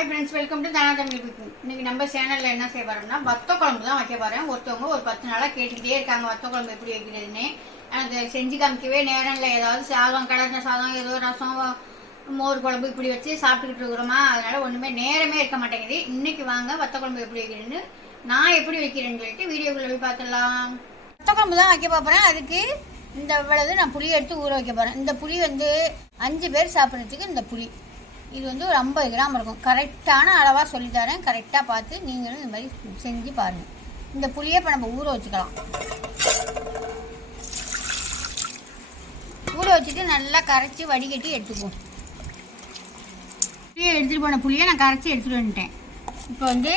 Hi friends welcome to दाना Tamil cooking இன்னைக்கு நம்ம சேனல்ல என்ன செய்ய போறோம்னா வத்த குழம்பு தான் வைக்க போறேன். ஒருத்தவங்க ஒரு 10 நாளா கேட்டுட்டே இருக்காங்க வத்த குழம்பு எப்படி வைக்கிறதுன்னு. எனக்கு செஞ்சு காமிக்கவே நேரம் இல்லை. ஏதாவது சாதம் கடலை சாதம் ஏதோ ரசம் மோர் குழம்பு இப்படி வச்சு சாப்பிட்டுக்கிட்டு இருக்கிறோமா, அதனால ஒண்ணுமே நேரமே இருக்க மாட்டேங்குது. இன்னைக்கு வாங்க வத்த குழம்பு எப்படி வைக்கிறேன்னு நான் எப்படி வைக்கிறேன்னு சொல்லிட்டு வீடியோக்குள்ள போய் பார்த்துடலாம். வத்த குழம்பு தான் வைக்க போறேன். அதுக்கு இந்த இவ்வளவு நான் புளி எடுத்து ஊற வைக்க போறேன். இந்த புளி வந்து 5 பேர் சாப்பிட்றதுக்கு இந்த புளி இது வந்து ஒரு 50 கிராம் இருக்கும். கரெக்டான அளவாக சொல்லித்தரேன், கரெக்டாக பார்த்து நீங்களும் இந்த மாதிரி செஞ்சு பாருங்கள். இந்த புளியை இப்போ நம்ம ஊற வச்சுக்கலாம். ஊற வச்சுட்டு நல்லா கரைச்சி வடிகட்டி எடுத்துக்குவோம். புளியை எடுத்துகிட்டு போன புளியை நான் கரைச்சி எடுத்துகிட்டு வந்துட்டேன். இப்போ வந்து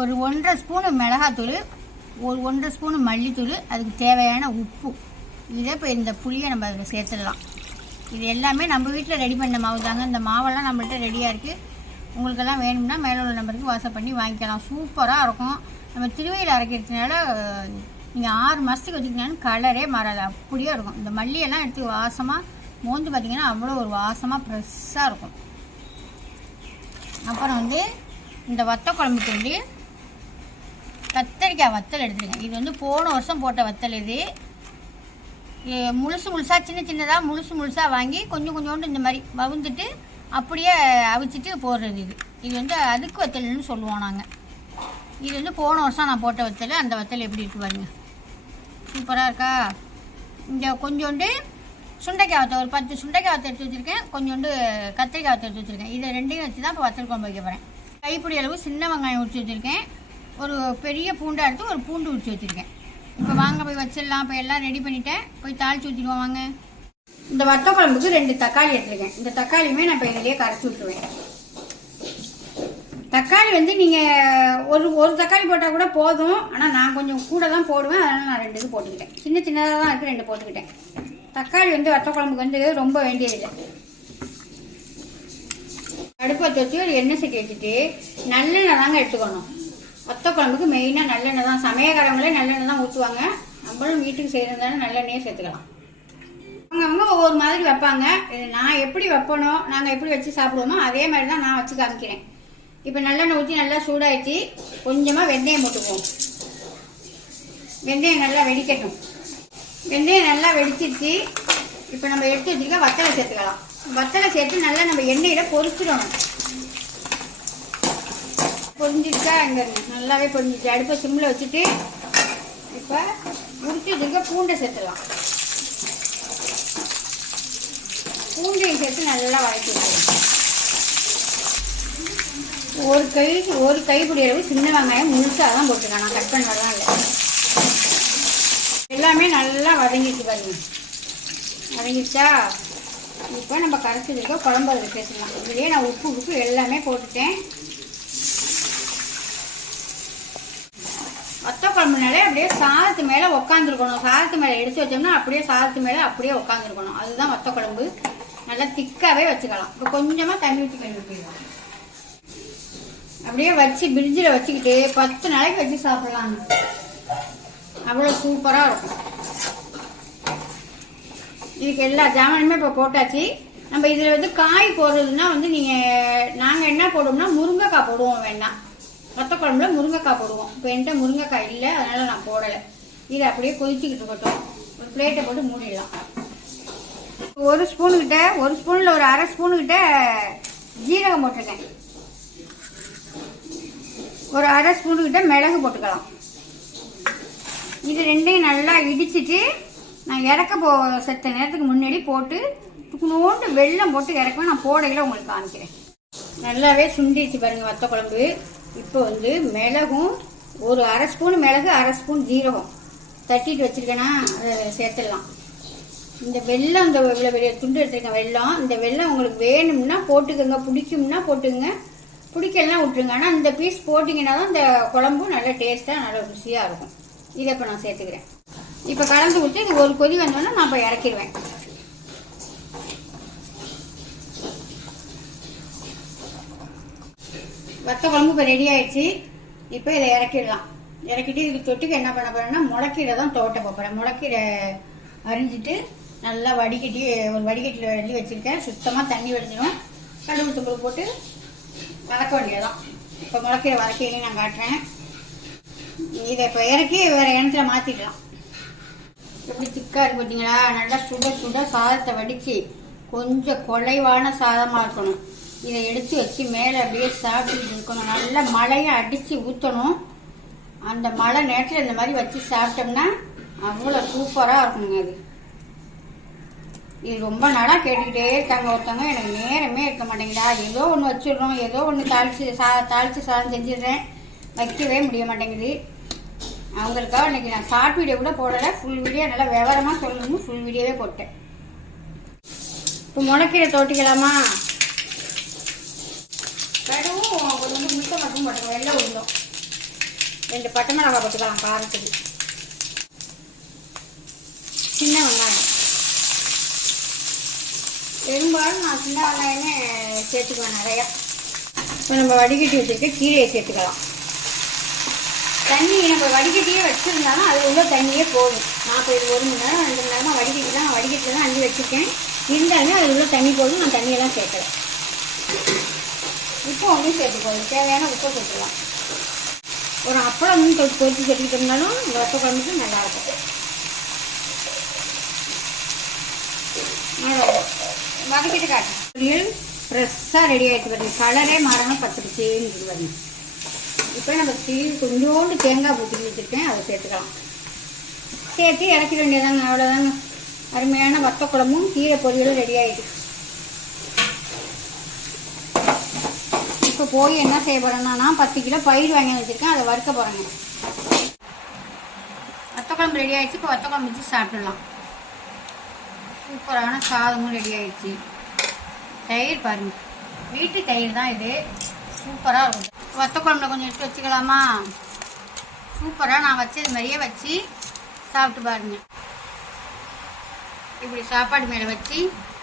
ஒரு 1.5 ஸ்பூனு மிளகாத்தூள், ஒரு 1.5 ஸ்பூனு மல்லித்தூள், அதுக்கு தேவையான உப்பு. இதை இப்போ இந்த புளியை நம்ம அதில் சேர்த்துடலாம். இது எல்லாமே நம்ம வீட்டில் ரெடி பண்ண மாவு தாங்க. இந்த மாவெல்லாம் நம்மள்கிட்ட ரெடியாக இருக்குது. உங்களுக்கெல்லாம் வேணும்னா மேலே உள்ள நம்பருக்கு வாட்ஸ்அப் பண்ணி வாங்கிக்கலாம். சூப்பராக இருக்கும். நம்ம திருவையில் அரைக்கிறதுனால நீங்கள் 6 மாதத்துக்கு வச்சுக்கினாலும் கலரே மாறாது, அப்படியே இருக்கும். இந்த மல்லியெல்லாம் எடுத்து வாசமாக மோந்து பார்த்திங்கன்னா அவ்வளோ ஒரு வாசமாக ஃப்ரெஷ்ஷாக இருக்கும். அப்புறம் வந்து இந்த வத்த குழம்புக்கு வந்து கத்திரிக்காய் வத்தல் எடுத்துருக்கேன். இது வந்து போன வருஷம் போட்ட வத்தல். இது முழுசாக சின்னதாக முழுசாக வாங்கி கொஞ்சோண்டு இந்த மாதிரி வவுந்துட்டு அப்படியே அவிச்சிட்டு போடுறது. இது வந்து அதுக்கு வத்தல்னு சொல்லுவோம் நாங்கள். இது வந்து போன வருஷம் நான் போட்ட வத்தல். அந்த வத்தல் எப்படி இருக்கு பாருங்க, சூப்பராக இருக்கா. இந்த கொஞ்சோண்டு சுண்டைக்காய் வத்தல், ஒரு 10 சுண்டைக்காய் வத்தல் எடுத்து வச்சுருக்கேன். கொஞ்சோண்டு கத்திரிக்காய் வத்தல் எடுத்து வச்சுருக்கேன். இதை ரெண்டையும் வச்சு தான் இப்போ வத்தல் குழம்பு வைக்க போகிறேன். கைப்பிடி அளவு சின்ன வெங்காயம் உரிச்சு வச்சுருக்கேன். ஒரு பெரிய பூண்டை எடுத்து ஒரு பூண்டு உரிச்சு வச்சுருக்கேன். இப்போ வாங்க போய் வச்சிடலாம். இப்போ எல்லாம் ரெடி பண்ணிட்டேன், போய் தாளிச்சு ஊற்றிடுவோம் வாங்க. இந்த வத்த குழம்புக்கு 2 தக்காளி எடுத்துருக்கேன். இந்த தக்காளியுமே நான் இப்போ இதிலேயே கரைச்சி விட்டுருவேன். தக்காளி வந்து நீங்கள் ஒரு தக்காளி போட்டால் கூட போதும், ஆனால் நான் கொஞ்சம் கூட தான் போடுவேன். அதனால் நான் 2 இது போட்டுக்கிட்டேன். சின்னதாக தான் இருக்குது, 2 போட்டுக்கிட்டேன். தக்காளி வந்து வத்த குழம்புக்கு வந்து ரொம்ப வேண்டியதில்லை. அடுப்பு வச்சு ஒரு எண்ணெய் சட்டி வச்சுட்டு நல்லெண்ணெய் தாங்க எடுத்துக்கணும். வத்த குழம்புக்கு மெயினாக நல்லெண்ணெய் தான். சமையல்காரங்களே நல்லெண்ணெய் தான் ஊற்றுவாங்க. நம்மளும் வீட்டுக்கு செய்கிறதுனால நல்லெண்ணெயே சேர்த்துக்கலாம். அவங்க ஒவ்வொரு மாதிரி வைப்பாங்க. நான் எப்படி வைப்பனோ, நாங்கள் எப்படி வச்சு சாப்பிடுவோமோ அதே மாதிரி தான் நான் வச்சு காமிக்கிறேன். இப்போ நல்லெண்ணெய் ஊற்றி நல்லா சூடாகிடுச்சு. கொஞ்சமாக வெந்தயம் போட்டுக்குவோம். வெந்தயம் நல்லா வெடிக்கட்டும். வெந்தயம் நல்லா வெடிச்சிருச்சு. இப்போ நம்ம எடுத்து வச்சுருக்க வத்தலை சேர்த்துக்கலாம். வத்தலை சேர்த்து நல்லா நம்ம எண்ணெயில் பொரிச்சிடணும். பொரிஞ்சிருக்கா, இங்கே நல்லாவே பொரிஞ்சிச்சு. அடுப்பை சிம்மில் வச்சுட்டு இப்போ உரிச்சு வச்சுருக்க பூண்டை சேர்த்துடலாம். பூண்டையும் சேர்த்து நல்லா வதக்கி விட்டுருவோம். ஒரு கைப்பிடி அளவு சின்ன வெங்காயம் முழுசாக தான் போட்டுருக்கேன், நான் கட் பண்ணலாம் இல்லை. எல்லாமே நல்லா வதங்கிட்டு பாருங்க. வதங்கிச்சா இப்போ நம்ம கரைச்சி வச்சுருக்க குழம்பு அதில் சேர்த்துக்கலாம். இதுலேயே நான் உப்பு எல்லாமே போட்டுட்டேன். வத்த குழம்புனாலே அப்படியே சாதத்து மேலே உக்காந்துருக்கணும். சாதத்து மேலே எடுத்து வச்சோம்னா அப்படியே சாதத்து மேலே அப்படியே உட்காந்துருக்கணும். அதுதான் வத்த குழம்பு. நல்லா திக்காகவே வச்சுக்கலாம். இப்போ கொஞ்சமாக தண்ணி ஊற்றி கழுவிக்கலாம். அப்படியே வச்சு பிரிட்ஜில் வச்சுக்கிட்டு 10 நாளைக்கு வச்சு சாப்பிடலாங்க. அவ்வளோ சூப்பராக இருக்கும். இதுக்கு எல்லா ஜாமானுமே இப்போ போட்டாச்சு. நம்ம இதில் வந்து காய் போடுறதுன்னா வந்து நாங்கள் என்ன போடுவோம்னா முருங்கைக்காய் போடுவோம். வேணா வத்த குழம்புல முருங்கைக்காய் போடுவோம். இப்போ என்கிட்ட முருங்கைக்காய் இல்லை, அதனால் நான் போடலை. இதை அப்படியே கொதிச்சுக்கிட்டு இருக்கட்டும். ஒரு பிளேட்டை போட்டு மூடிடலாம். ஒரு ஸ்பூனுக்கிட்ட, ஒரு ஸ்பூனில் ஒரு அரை ஸ்பூனுக்கிட்ட ஜீரகம் போட்டிருக்கேன். ஒரு அரை ஸ்பூனுக்கிட்ட மிளகு போட்டுக்கலாம். இது ரெண்டையும் நல்லா இடிச்சிட்டு நான் இறக்க செத்த நேரத்துக்கு முன்னாடி போட்டு நோண்டு வெல்லம் போட்டு இறக்குவேன். நான் போடையில் உங்களுக்கு காமிக்கிறேன். நல்லாவே சுண்டிச்சு பாருங்கள் வத்த குழம்பு. இப்போ வந்து மிளகும் ஒரு அரை ஸ்பூன் மிளகு, அரை ஸ்பூன் ஜீரகம் தட்டிட்டு வச்சுருக்கேன்னா அதை சேர்த்துடலாம். இந்த வெல்லம், இந்த இவ்வளோ பெரிய துண்டு எடுத்துருக்கேன் வெல்லம். இந்த வெல்லம் உங்களுக்கு வேணும்னா போட்டுக்கோங்க, பிடிக்கும்னா போட்டுக்கோங்க, பிடிக்கலாம் விட்டுருங்க. ஆனால் இந்த பீஸ் போட்டிங்கன்னா தான் இந்த குழம்பும் நல்லா டேஸ்ட்டாக நல்லா ருசியாக இருக்கும். இதை இப்போ நான் சேர்த்துக்கிறேன். இப்போ கலந்து விட்டு இது ஒரு கொதி வந்தோன்னா நான் இப்போ இறக்கிடுவேன். வத்த குழம்பு இப்போ ரெடி ஆயிடுச்சு. இப்போ இதை இறக்கிடலாம். இறக்கிட்டு இதுக்கு தொட்டுக்கு என்ன பண்ண போறேன்னா முளைக்கீரை தான் தோட்ட போகிறேன். முளைக்கீரை அரிஞ்சிட்டு நல்லா வடிகட்டி ஒரு வடிகட்டியில் எழுதி வச்சுருக்கேன். சுத்தமாக தண்ணி வடிஞ்சிடும். கடுகு தூள் போட்டு வதக்க வேண்டியதான். இப்போ முளைக்கிற வதக்கையிலையும் நான் காட்டுறேன். இதை இப்போ இறக்கி வேறு எண்ணத்துல மாற்றிக்கலாம். எப்படி திக்காக இருக்கு பார்த்தீங்களா? நல்லா சுட சுட சாதத்தை வடித்து கொஞ்சம் குறைவான சாதமாக இருக்கணும். இதை எடுத்து வச்சு மேலே அப்படியே சாப்பிட்டுட்டு இருக்கணும். நல்லா மழையை அடித்து ஊற்றணும். அந்த மழை நேரத்தில் இந்த மாதிரி வச்சு சாப்பிட்டோம்னா அவ்வளோ சூப்பராக இருக்குங்க. இது ரொம்ப நாளாக கேட்டுக்கிட்டே இருக்காங்க ஒருத்தவங்க. எனக்கு நேரமே இருக்க மாட்டேங்குதா, ஏதோ ஒன்று வச்சிடுறோம், ஏதோ ஒன்று தாளித்து சாதம் செஞ்சிடுறேன், வைக்கவே முடிய மாட்டேங்குது. அவங்களுக்காக இன்னைக்கு நான் ஷார்ட் வீடியோ கூட போடலை, ஃபுல் வீடியோ நல்லா விவரமாக சொல்லணும்னு ஃபுல் வீடியோவே போட்டேன். இப்போ முளைக்கீரை தோட்டிக்கலாமா? கடுவும் கொஞ்சம் முட்டை மட்டும் போட்டுக்கலாம், வெள்ளை உளுந்தோம், 2 பட்டை மிளகாய் போட்டுக்கலாம் காரத்துக்கு, சின்ன வெங்காயம். பெரும்பாலும் நான் சின்ன வெங்காயமே சேர்த்துக்குவேன் நிறையா. இப்போ நம்ம வடிகட்டி வச்சுருக்க கீரையை சேர்த்துக்கலாம். தண்ணி நம்ம வடிகட்டியே வச்சுருந்தாலும் அது உள்ள தண்ணியே போதும். நான் இப்போ இது 1 மணி நேரம் 2 மணி நேரமாக வடிகட்டி தான் அள்ளி வச்சுருக்கேன். இருந்தாலுமே அது உள்ள தண்ணி போதும். நான் தண்ணியெல்லாம் சேர்க்கலை. உப்பு ஒன்றும் சேர்த்துக்கோங்க, தேவையான உப்பை சேர்த்துக்கலாம். ஒரு அப்பளம் பொறிச்சு சேர்த்துக்கிட்டோம்னாலும் இந்த வத்த குழம்புக்கு நல்லாயிருக்கும். வதக்கிட்டு காட்டு பொரியல் ஃப்ரெஷ்ஷாக ரெடி ஆகிட்டு வருது. கலரே மாறாமல் பத்துடுச்சேன்னு வருது. இப்போ நம்ம கொஞ்சோண்டு தேங்காய் பூத்தி வச்சுருக்கேன், அதை சேர்த்துக்கலாம். சேர்த்து இறக்க வேண்டியதாங்க, அவ்வளோதாங்க. அருமையான வத்த குழம்பும் கீரை பொரியலும் ரெடி ஆகிடுது. இப்போ போய் என்ன செய்ய போகிறேன்னா, நான் 10 கிலோ பயிர் வாங்கி வச்சுருக்கேன், அதை வறுக்க போகிறேங்க. வத்த குழம்பு ரெடி ஆகிடுச்சு. இப்போ வத்த குழம்பு வச்சு சாப்பிடலாம். சூப்பரான சாதமும் ரெடி ஆகிடுச்சு. தயிர் பாருங்க, வீட்டு தயிர் தான் இது, சூப்பராக இருக்கும். வத்த குழம்புல கொஞ்சம் எடுத்து வச்சுக்கலாமா? சூப்பராக நான் வச்சது மாதிரியே வச்சு சாப்பிட்டு பாருங்க. இப்படி சாப்பாடு மேலே வச்சு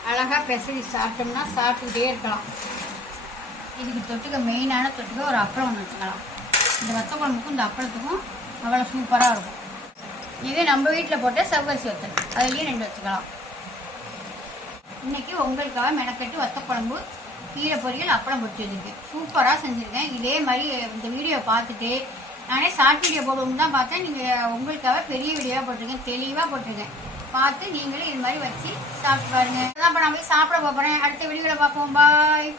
அழகாக பெசரி சாப்பிட்டோம்னா சாப்பிட்டுக்கிட்டே இருக்கலாம். இதுக்கு தொட்டுக்க மெயினான தொட்டுக்க ஒரு அப்பளம் ஒன்று வச்சுக்கலாம். இந்த வத்த குழம்புக்கும் இந்த அப்பளத்துக்கும் அவ்வளோ சூப்பராக இருக்கும். இதே நம்ம வீட்டில் போட்ட செவ்வரிசி வத்தல், அதுலேயும் 2 வச்சுக்கலாம். இன்றைக்கி உங்களுக்காக மெனக்கட்டு வத்த குழம்பு கீரை பொரியல் அப்பளம் பொரிச்சு வச்சுருக்கேன். சூப்பராக செஞ்சுருக்கேன். இதே மாதிரி இந்த வீடியோ பார்த்துட்டு நானே ஷார்ட் வீடியோ போடுவோம்னு தான் பார்த்தேன். நீங்கள் உங்களுக்காக பெரிய வீடியோவாக போட்டிருக்கேன், தெளிவாக போட்டிருக்கேன். பார்த்து நீங்களும் இது மாதிரி வச்சு சாப்பிட்டு பாருங்கள். அதான் இப்போ நான் போய் சாப்பிட போகிறேன். அடுத்த வீடியோவில் பார்ப்போம். பாய்.